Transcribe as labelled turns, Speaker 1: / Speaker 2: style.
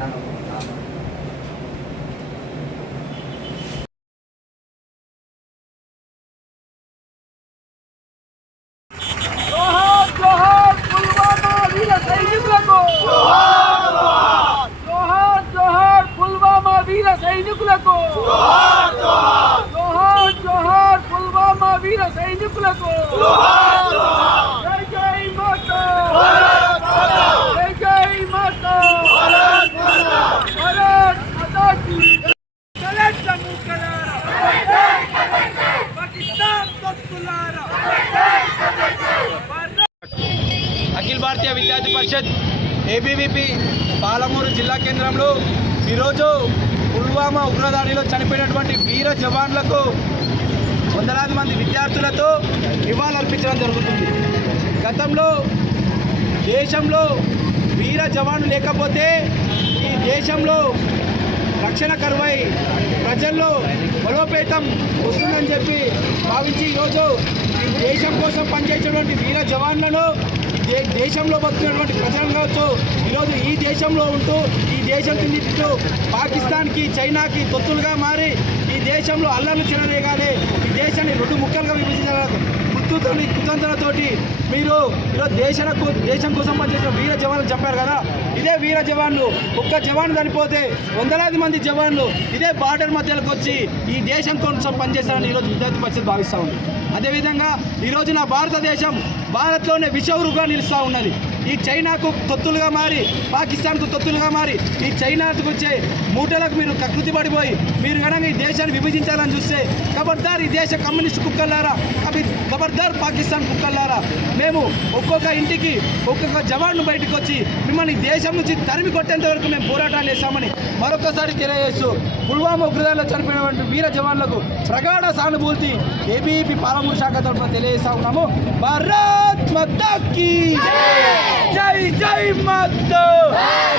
Speaker 1: பண்ணணும் సైనికులకు జోహార్ జోహార్ జోహార్ జోహార్ పుల్వామా వీర సైనికులకు జోహార్ జోహార్
Speaker 2: అఖిల భారతీయ విద్యార్థి పరిషత్ ఏబీవీపీ పాలమూరు జిల్లా కేంద్రంలో ఈరోజు పుల్వామా ఉగ్రదాడిలో చనిపోయినటువంటి వీర జవాన్లకు వందలాది మంది విద్యార్థులతో నివాళులర్పించడం జరుగుతుంది. గతంలో దేశంలో వీర జవాను లేకపోతే ఈ దేశంలో రక్షణ కరువై ప్రజల్లో బలోపేతం వస్తుందని చెప్పి భావించి ఈరోజు ఈ దేశం కోసం పనిచేసేటువంటి వీర జవాన్లను దేశంలో బతుకున్నటువంటి ప్రజలను కావచ్చు ఈరోజు ఈ దేశంలో ఉంటూ ఈ దేశం కింది పాకిస్తాన్కి చైనాకి తొత్తులుగా మారి ఈ దేశంలో అల్లర్లు చెలరేగాలి ఈ దేశాన్ని రెండు ముక్కలుగా విభజించాలి మృత్యుతోని కుతంత్రతోటి మీరు ఈరోజు దేశం దేశం కోసం పనిచేసిన వీర జవాన్లు చెప్పారు కదా? ఇదే వీర జవాన్లు ఒక్క జవాన్ చనిపోతే వందలాది మంది జవాన్లు ఇదే బార్డర్ మధ్యలోకి వచ్చి ఈ దేశం కోసం పనిచేస్తారని ఈరోజు విద్యార్థి పరిషత్ భావిస్తూ ఉంది. అదేవిధంగా ఈరోజు నా భారతదేశం భారత్లోనే విషవరుగా నిలుస్తూ ఉన్నది. ఈ చైనాకు తొత్తులుగా మారి పాకిస్తాన్కు తొత్తులుగా మారి ఈ చైనాకు వచ్చే మూటలకు మీరు కకృతి పడిపోయి మీరు కనుక ఈ దేశాన్ని విభజించాలని చూస్తే ఖబర్దార్ ఈ దేశ కమ్యూనిస్ట్ కుక్కల్లారా అవి ఖబర్దార్ పాకిస్తాన్ కుక్కల్లారా? మేము ఒక్కొక్క ఇంటికి ఒక్కొక్క జవాన్ను బయటకు వచ్చి మిమ్మల్ని దేశం నుంచి తరిమి కొట్టేంత వరకు మేము పోరాటాలు చేశామని మరొకసారి తెలియజేస్తూ పుల్వామా ఉగ్రదాడిలో చనిపోయినటువంటి వీర జవాన్లకు ప్రగాఢ సానుభూతి ఏబీపీ పాలమూరు శాఖ తరఫున తెలియజేస్తా ఉన్నాము. Bharat! Mataki! Jai! Jai, Jai